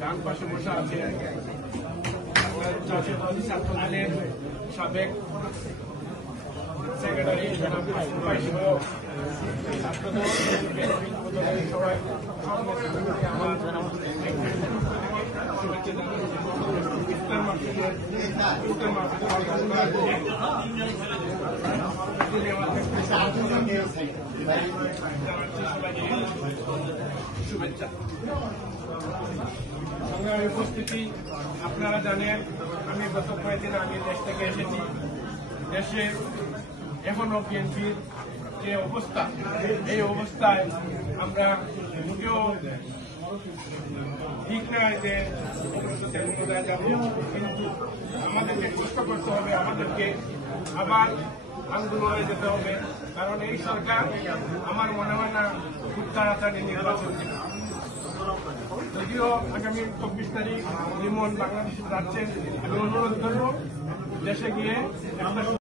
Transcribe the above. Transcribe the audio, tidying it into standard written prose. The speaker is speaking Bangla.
ডান পাশে বসে আছে জাতীয়তাবাদী ছাত্র দলের সাবেক সেক্রেটারি জনাব ভাই সহ ছাত্রদল সবাই আমার শুভেচ্ছা সংগ্রামী উপস্থিতি। আপনারা জানেন আমি গত কয়েকদিন আগে দেশ থেকে এসেছি। দেশে এখনো বিএনপির যে অবস্থা, এই অবস্থায় আমরা মোটেও ঠিক নয় যে যাব, কিন্তু আমাদেরকে কষ্ট করতে হবে, আমাদেরকে আবার আন্দোলনে যেতে হবে। কারণ এই সরকার আমার মনে হয় না খুব তাড়াতাড়ি নির্বাচন দেবে। যদিও আগামী 24 তারিখ লিমন বাংলাদেশে যাচ্ছেন, আমি অনুরোধ করব দেশে গিয়ে